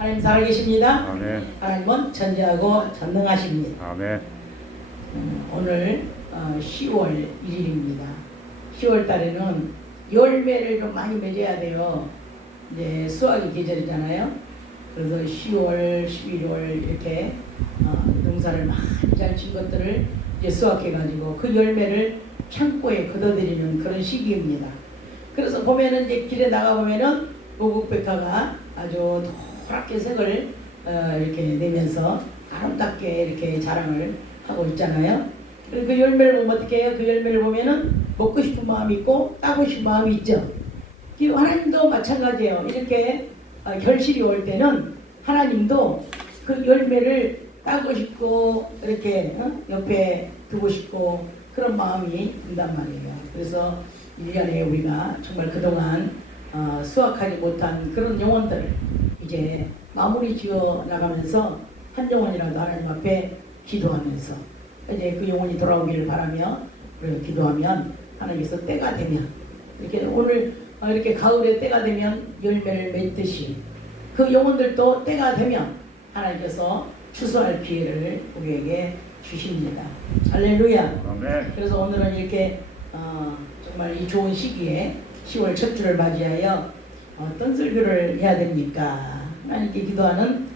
하나님 살아계십니다. 아멘. 하나님은 전지하고 전능하십니다. 아멘. 오늘 10월 1일입니다. 10월 달에는 열매를 좀 많이 맺어야 돼요. 이제 수확의 계절이잖아요. 그래서 10월, 11월 이렇게 농사를 많이 잘 친 것들을 이제 수확해가지고 그 열매를 창고에 걷어들이는 그런 시기입니다. 그래서 보면은 이제 길에 나가 보면은 모국백화가 아주 노랗게 색을 이렇게 내면서 아름답게 이렇게 자랑을 하고 있잖아요. 그리고 그 열매를 보면 어떻게 해요? 그 열매를 보면은 먹고 싶은 마음이 있고 따고 싶은 마음이 있죠. 하나님도 마찬가지예요. 이렇게 결실이 올 때는 하나님도 그 열매를 따고 싶고 이렇게 옆에 두고 싶고 그런 마음이 든단 말이에요. 그래서 1년에 우리가 정말 그동안 수확하지 못한 그런 영혼들을 이제 마무리 지어 나가면서 한 영혼이라도 하나님 앞에 기도하면서 이제 그 영혼이 돌아오기를 바라며 우리가 기도하면 하나님께서 때가 되면 이렇게 오늘 이렇게 가을에 때가 되면 열매를 맺듯이 그 영혼들도 때가 되면 하나님께서 추수할 기회를 우리에게 주십니다. 할렐루야. 아멘. 그래서 오늘은 이렇게 정말 이 좋은 시기에 10월 첫 주를 맞이하여 어떤 설교를 해야 됩니까? 하나님께 기도하는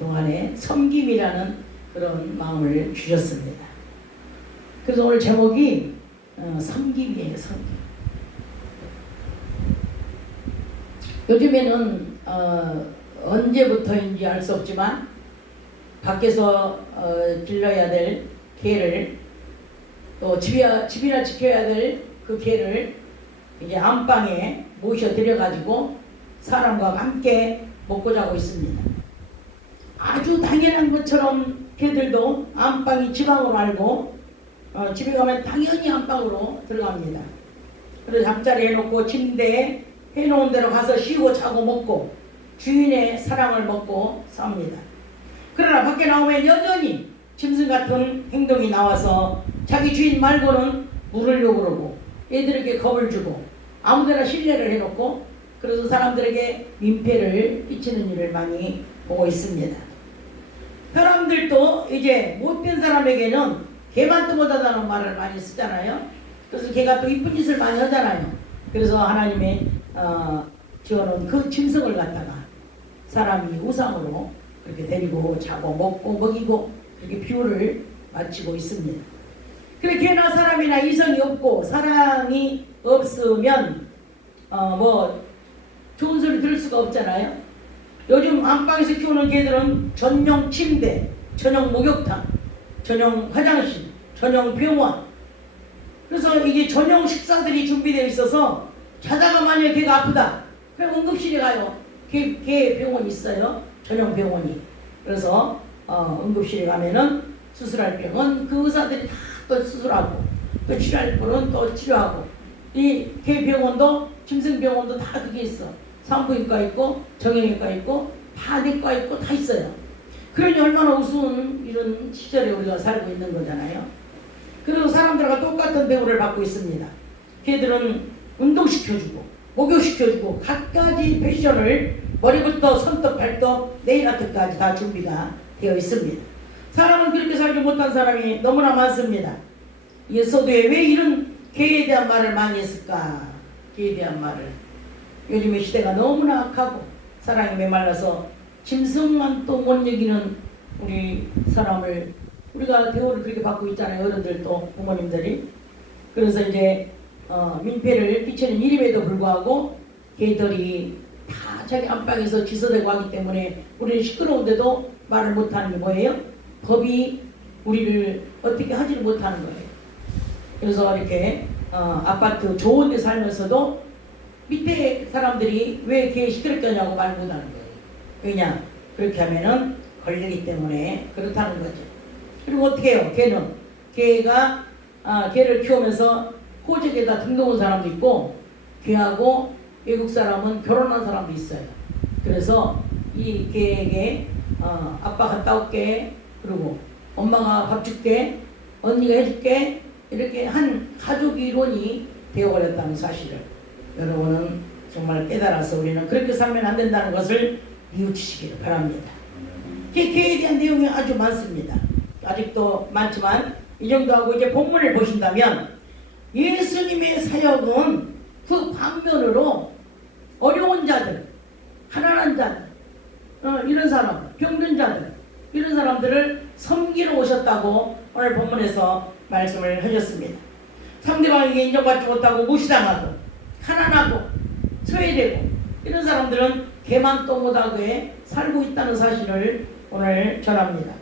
동안에 섬김이라는 그런 마음을 주셨습니다. 그래서 오늘 제목이 섬김이에요. 섬김. 요즘에는 언제부터인지 알 수 없지만 밖에서 길러야 될 개를 또 집이나 지켜야 될 그 개를 이제 안방에 모셔 들여가지고 사람과 함께 먹고 자고 있습니다. 아주 당연한 것처럼 개들도 안방이 지방으로 알고 집에 가면 당연히 안방으로 들어갑니다. 그래서 잠자리 해놓고 침대에 해놓은 대로 가서 쉬고 자고 먹고 주인의 사랑을 먹고 삽니다. 그러나 밖에 나오면 여전히 짐승 같은 행동이 나와서 자기 주인 말고는 물으려고 그러고 애들에게 겁을 주고 아무데나 신뢰를 해놓고 그래서 사람들에게 민폐를 끼치는 일을 많이 보고 있습니다. 사람들도 이제 못된 사람에게는 개만 또 못하다는 말을 많이 쓰잖아요. 그래서 개가 또 이쁜 짓을 많이 하잖아요. 그래서 하나님의 지어놓은 그 짐승을 갖다가 사람이 우상으로 그렇게 데리고 자고 먹고 먹이고 그렇게 비유를 마치고 있습니다. 그래 개나 사람이나 이성이 없고 사랑이 없으면 뭐 좋은 소리 들을 수가 없잖아요. 요즘 안방에서 키우는 개들은 전용 침대, 전용 목욕탕, 전용 화장실, 전용 병원 그래서 이게 전용 식사들이 준비되어 있어서 자다가 만약에 개가 아프다 그럼 응급실에 가요. 개 병원이 있어요. 전용 병원이. 그래서 응급실에 가면은 수술할 병은 그 의사들이 다 또 수술하고 또 치료할 분은 또 치료하고 이 개 병원도 짐승 병원도 다 그게 있어. 산부인과 있고 정형외과 있고 다 내과 있고 다 있어요. 그러니 얼마나 우스운 이런 시절에 우리가 살고 있는 거잖아요. 그리고 사람들과 똑같은 대우를 받고 있습니다. 개들은 운동시켜주고 목욕시켜주고 갖가지 패션을 머리부터 손톱 발톱 네일아트까지 다 준비가 되어 있습니다. 사람은 그렇게 살지 못한 사람이 너무나 많습니다. 예서도에 왜 이런 개에 대한 말을 많이 했을까? 개에 대한 말을. 요즘의 시대가 너무나 악하고 사랑이 메말라서 짐승만 또 못 이기는 우리 사람을 우리가 대우를 그렇게 받고 있잖아요. 어른들도 부모님들이. 그래서 이제 민폐를 끼치는 일임에도 불구하고 개들이 다 자기 안방에서 지서대고 하기 때문에 우리는 시끄러운데도 말을 못하는 게 뭐예요? 법이 우리를 어떻게 하지를 못하는 거예요. 그래서 이렇게 아파트 좋은 데 살면서도 밑에 사람들이 왜 개 시끄럽게 하냐고 말 못하는 거예요. 왜냐? 그렇게 하면은 걸리기 때문에 그렇다는 거죠. 그리고 어떻게 해요? 개를 키우면서 호적에다 등록한 사람도 있고 개하고 외국 사람은 결혼한 사람도 있어요. 그래서 이 개에게 아빠 갔다 올게 그리고 엄마가 밥 줄게 언니가 해줄게 이렇게 한 가족 이론이 되어버렸다는 사실을 여러분은 정말 깨달아서 우리는 그렇게 살면 안 된다는 것을 뉘우치시기를 바랍니다. 개에 대한 내용이 아주 많습니다. 아직도 많지만 이 정도 하고 이제 본문을 보신다면 예수님의 사역은 그 반면으로 어려운 자들, 가난한 자들, 이런 사람, 병든 자들, 이런 사람들을 섬기러 오셨다고 오늘 본문에서 말씀을 하셨습니다. 상대방에게 인정받지 못하고 무시당하고 가난하고 소외되고 이런 사람들은 개만 또 못하게 살고 있다는 사실을 오늘 전합니다.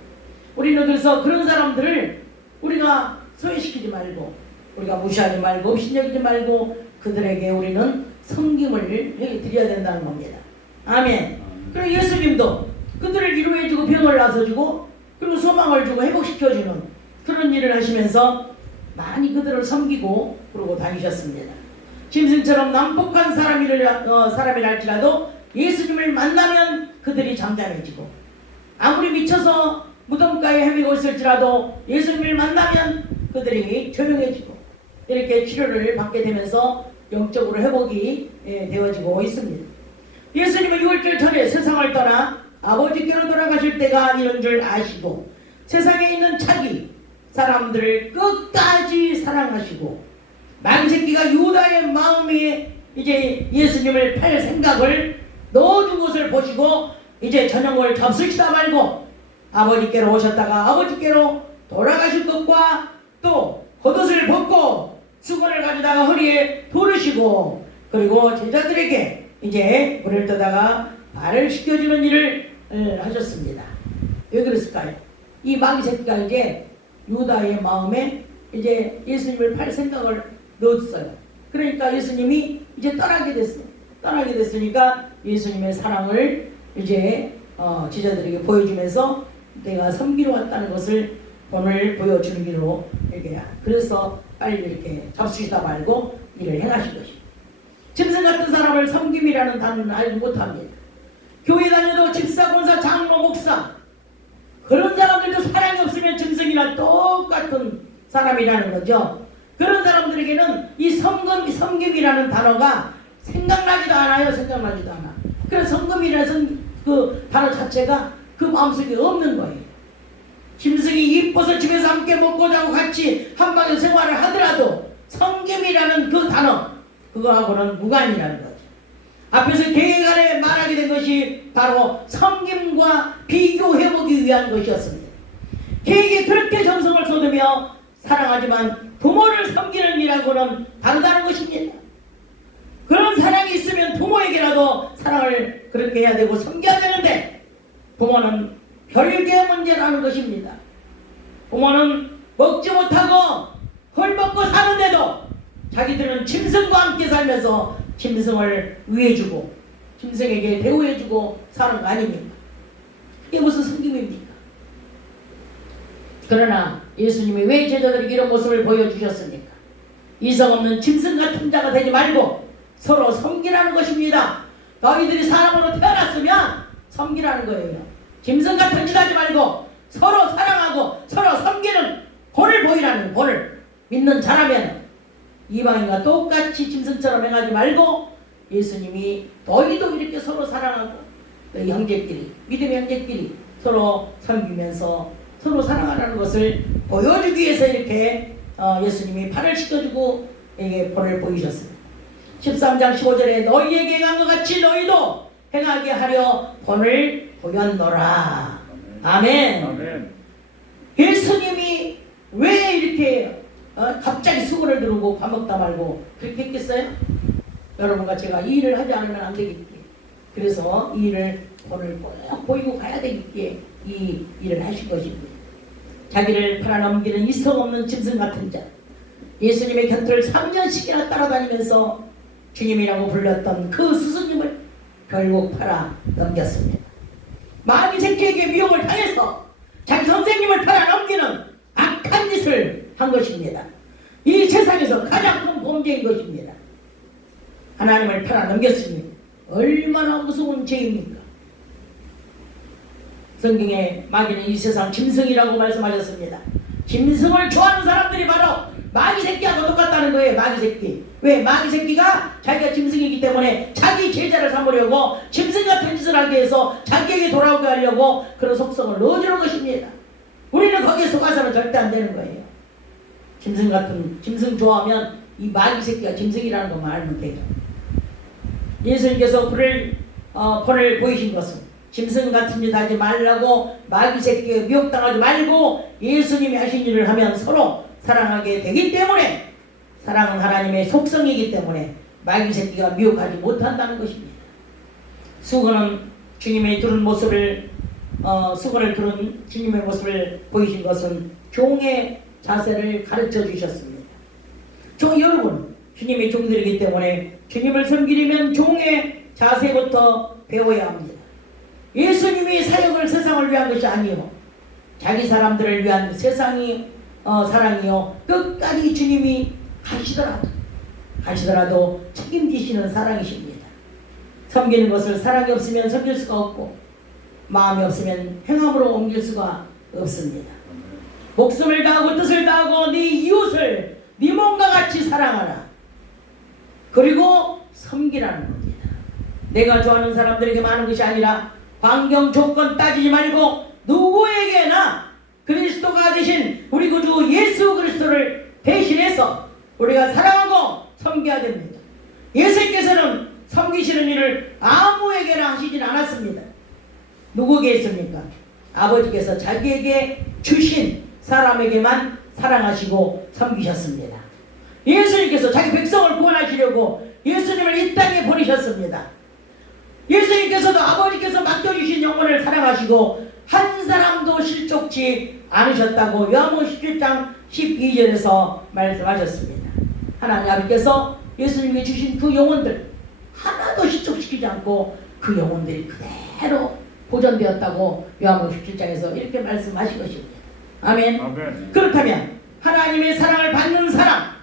우리는 그래서 그런 사람들을 우리가 소외시키지 말고, 우리가 무시하지 말고 업신여기지 말고 그들에게 우리는 섬김을 드려야 된다는 겁니다. 아멘. 그리고 예수님도 그들을 위로해주고 병을 나서주고 그리고 소망을 주고 회복시켜주는 그런 일을 하시면서 많이 그들을 섬기고 그러고 다니셨습니다. 짐승처럼 난폭한 사람이랄지라도 예수님을 만나면 그들이 잠잠해지고, 아무리 미쳐서 무덤가에 헤매고 있을지라도 예수님을 만나면 그들이 조용해지고, 이렇게 치료를 받게 되면서 영적으로 회복이 되어지고 있습니다. 예수님은 6월절 전에 세상을 떠나 아버지께로 돌아가실 때가 이런 줄 아시고 세상에 있는 자기 사람들을 끝까지 사랑하시고, 만새끼가 유다의 마음에 이제 예수님을 팔 생각을 넣어준 것을 보시고 이제 저녁을 접수시다 말고 아버지께로 오셨다가 아버지께로 돌아가실 것과 또 겉옷을 벗고 수건을 가져다가 허리에 두르시고, 그리고 제자들에게 이제 물을 떠다가 발을 씻겨주는 일을 하셨습니다. 왜 그랬을까요? 이 마귀 새끼가 이제 유다의 마음에 이제 예수님을 팔 생각을 넣었어요. 그러니까 예수님이 이제 떠나게 됐어요. 떠나게 됐으니까 예수님의 사랑을 이제 제자들에게 보여주면서 내가 섬기러 왔다는 것을 오늘 보여주기로 이렇게, 그래서 빨리 이렇게 잡수시다 말고 일을 행하신 것입니다. 짐승 같은 사람을 섬김이라는 단어는 알지 못합니다. 교회 다녀도 집사, 권사, 장로, 목사, 그런 사람들도 사랑이 없으면 짐승이나 똑같은 사람이라는 거죠. 그런 사람들에게는 이 섬김이라는 단어가 생각나지도 않아요. 생각나지도 않아. 그래서 섬김이라는 그 단어 자체가 그 마음속에 없는 거예요. 짐승이 이뻐서 집에서 함께 먹고 자고 같이 한방에 생활을 하더라도 섬김이라는 그 단어, 그거하고는 무관이라는 거죠. 앞에서 개간에 말하게 된 것이 바로 섬김과 비교해보기 위한 것이었습니다. 개에게 그렇게 정성을 쏟으며 사랑하지만 부모를 섬기는 일하고는 다르다는 것입니다. 그런 사랑이 있으면 부모에게라도 사랑을 그렇게 해야 되고 섬겨야 되는데, 부모는 별개의 문제라는 것입니다. 부모는 먹지 못하고 헐벗고 사는데도 자기들은 짐승과 함께 살면서 짐승을 위해주고 짐승에게 대우해주고 사는 거 아닙니까? 그게 무슨 섬김입니까? 그러나 예수님이 왜 제자들에게 이런 모습을 보여주셨습니까? 이성 없는 짐승 같은 자가 되지 말고 서로 섬기라는 것입니다. 너희들이 사람으로 태어났으면 섬기라는 거예요. 짐승 같은 짓 하지 말고 서로 사랑하고 서로 섬기는 본을 보이라는, 본을 믿는 자라면 이방인과 똑같이 짐승처럼 행하지 말고 예수님이 너희도 이렇게 서로 사랑하고 너희 형제끼리, 믿음의 형제끼리 서로 섬기면서 서로 사랑하라는 것을 보여주기 위해서 이렇게 예수님이 팔을 씻겨주고 이게 본을 보이셨습니다. 13장 15절에 너희에게 행한 것 같이 너희도 행하게 하려 본을 보였노라. 아멘. 아멘. 예수님이 왜 이렇게 갑자기 수건을 두르고 밥 먹다 말고 그렇게 했겠어요? 여러분과 제가 이 일을 하지 않으면 안 되겠기에, 그래서 이 일을 본을 보이고 가야 되겠기에 이 일을 하신 것입니다. 자기를 팔아넘기는 이성 없는 짐승 같은 자, 예수님의 곁을 3년씩이나 따라다니면서 주님이라고 불렀던 그 스승님을 결국 팔아 넘겼습니다. 마귀 새끼에게 미혹을 당해서 자기 선생님을 팔아 넘기는 악한 짓을 한 것입니다. 이 세상에서 가장 큰 범죄인 것입니다. 하나님을 팔아 넘겼으니 얼마나 무서운 죄입니까? 성경에 마귀는 이 세상 짐승이라고 말씀하셨습니다. 짐승을 좋아하는 사람들이 바로 마귀 새끼하고 똑같다는 거예요. 마귀 새끼. 왜? 마귀 새끼가 자기가 짐승이기 때문에 자기 제자를 삼으려고 짐승 같은 짓을 하게 해서 자기에게 돌아오게 하려고 그런 속성을 넣어주는 것입니다. 우리는 거기에 속아서는 절대 안 되는 거예요. 짐승 좋아하면 이 마귀 새끼가 짐승이라는 것만 알면 돼요. 예수님께서 본을 보이신 것은 짐승 같은 짓 하지 말라고 마귀 새끼에 미혹당하지 말고 예수님이 하신 일을 하면 서로 사랑하게 되기 때문에 사랑은 하나님의 속성이기 때문에 마귀 새끼가 미혹하지 못한다는 것입니다. 수건은 주님의 두른 모습을 수건을 두른 주님의 모습을 보이신 것은 종의 자세를 가르쳐 주셨습니다. 여러분 주님의 종들이기 때문에 주님을 섬기려면 종의 자세부터 배워야 합니다. 예수님이 사역을 세상을 위한 것이 아니요 자기 사람들을 위한 세상이 사랑이요 끝까지 주님이 가시더라도 책임지시는 사랑이십니다. 섬기는 것을 사랑이 없으면 섬길 수가 없고 마음이 없으면 행함으로 옮길 수가 없습니다. 목숨을 다하고 뜻을 다하고 네 이웃을 네 몸과 같이 사랑하라. 그리고 섬기라는 겁니다. 내가 좋아하는 사람들에게 많은 것이 아니라 환경 조건 따지지 말고 누구에게나 그리스도가 되신 우리 구주 예수 그리스도를 대신해서 우리가 사랑하고 섬겨야 됩니다. 예수님께서는 섬기시는 일을 아무에게나 하시진 않았습니다. 누구에게 했습니까? 아버지께서 자기에게 주신 사람에게만 사랑하시고 섬기셨습니다. 예수님께서 자기 백성을 구원하시려고 예수님을 이 땅에 보내셨습니다. 예수님께서도 아버지께서 맡겨주신 영혼을 사랑하시고 한 사람도 실족치 않으셨다고 요한복음 17장 12절에서 말씀하셨습니다. 하나님 아버지께서 예수님이 주신 그 영혼들 하나도 실족시키지 않고 그 영혼들이 그대로 보존되었다고 요한복음 17장에서 이렇게 말씀하신 것입니다. 아멘. 아멘. 그렇다면 하나님의 사랑을 받는 사람,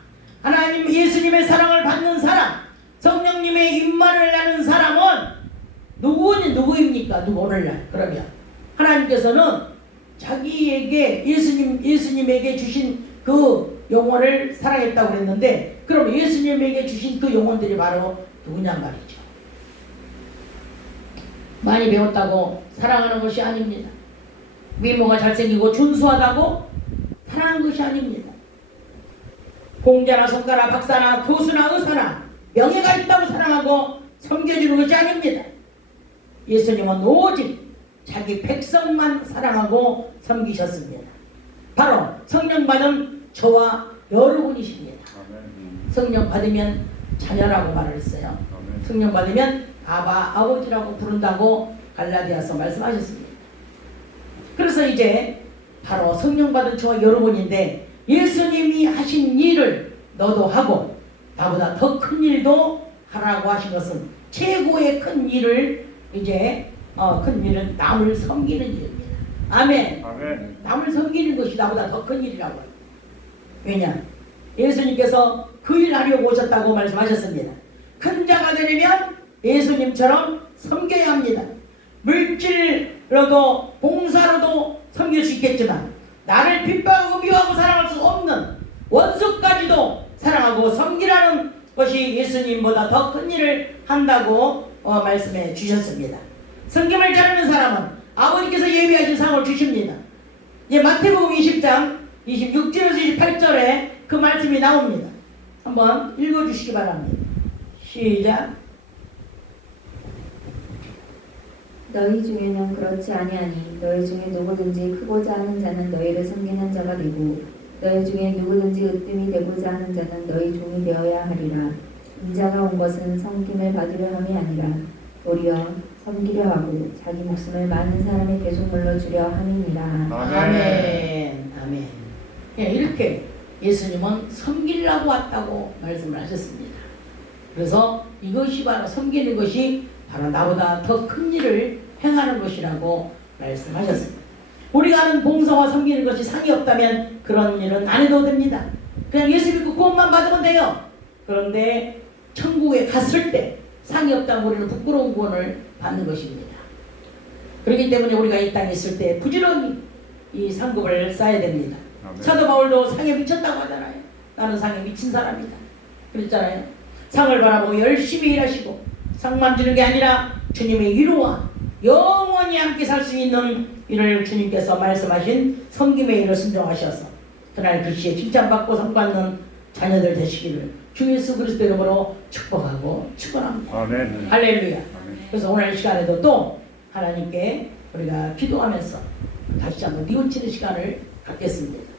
하나님 예수님의 사랑을 받는 사람, 성령님의 임만을 나는 사람은 누구입니까? 오늘날 그러면 하나님께서는 자기에게 예수님에게 주신 그 영혼을 사랑했다고 그랬는데 그럼 예수님에게 주신 그 영혼들이 바로 누구냔 말이죠. 많이 배웠다고 사랑하는 것이 아닙니다. 미모가 잘생기고 준수하다고 사랑하는 것이 아닙니다. 공자나 성가나 박사나 교수나 의사나 명예가 있다고 사랑하고 섬겨주는 것이 아닙니다. 예수님은 오직 자기 백성만 사랑하고 섬기셨습니다. 바로 성령 받은 저와 여러분이십니다. 성령 받으면 자녀라고 말을 했어요. 성령 받으면 아버지라고 부른다고 갈라디아서 말씀하셨습니다. 그래서 이제 바로 성령 받은 저와 여러분인데 예수님이 하신 일을 너도 하고 나보다 더 큰 일도 하라고 하신 것은 최고의 큰 일을 이제 큰 일은 남을 섬기는 일입니다. 아멘. 아멘. 남을 섬기는 것이 나보다 더 큰 일이라고 해요. 왜냐? 예수님께서 그 일 하려고 오셨다고 말씀하셨습니다. 큰 자가 되려면 예수님처럼 섬겨야 합니다. 물질로도 봉사로도 섬길 수 있겠지만 나를 핍박하고 미워하고 사랑할 수 없는 원수까지도 사랑하고 섬기라는 것이 예수님보다 더 큰 일을 한다고 말씀해 주셨습니다. 섬김을 잘하는 사람은 아버지께서 예비하신 상을 주십니다. 이제 마태복음 20장 26절에서 28절에 그 말씀이 나옵니다. 한번 읽어주시기 바랍니다. 시작. 너희 중에는 그렇지 아니하니 너희 중에 누구든지 크고자 하는 자는 너희를 섬기는 자가 되고 너희 중에 누구든지 으뜸이 되고자 하는 자는 너희 종이 되어야 하리라. 인자가 온 것은 섬김을 받으려 함이 아니라 도리어 섬기려 하고 자기 목숨을 많은 사람의 대속물로 주려 함이니라. 아멘. 아멘. 예, 이렇게 예수님은 섬기려고 왔다고 말씀을 하셨습니다. 그래서 이것이 바로 섬기는 것이 바로 나보다 더 큰 일을 행하는 것이라고 말씀하셨습니다. 우리가 하는 봉사와 섬기는 것이 상이 없다면 그런 일은 안 해도 됩니다. 그냥 예수 믿고 구원만 받으면 돼요. 그런데 천국에 갔을 때 상이 없다면 우리는 부끄러운 구원을 받는 것입니다. 그렇기 때문에 우리가 이 땅에 있을 때 부지런히 이 상급을 쌓아야 됩니다. 아멘. 사도 바울도 상에 미쳤다고 하잖아요. 나는 상에 미친 사람이다. 그랬잖아요. 상을 바라보고 열심히 일하시고 상만 주는 게 아니라 주님의 위로와 영원히 함께 살 수 있는 일을 주님께서 말씀하신 섬김의 일을 순종하셔서 그날 글씨에 칭찬받고 상 받는 자녀들 되시기를 주 예수 그리스도 이름으로 축복하고 축원합니다. 아멘. 할렐루야. 아멘. 그래서 오늘 시간에도 또 하나님께 우리가 기도하면서 다시 한번 뉘우치는 시간을 갖겠습니다.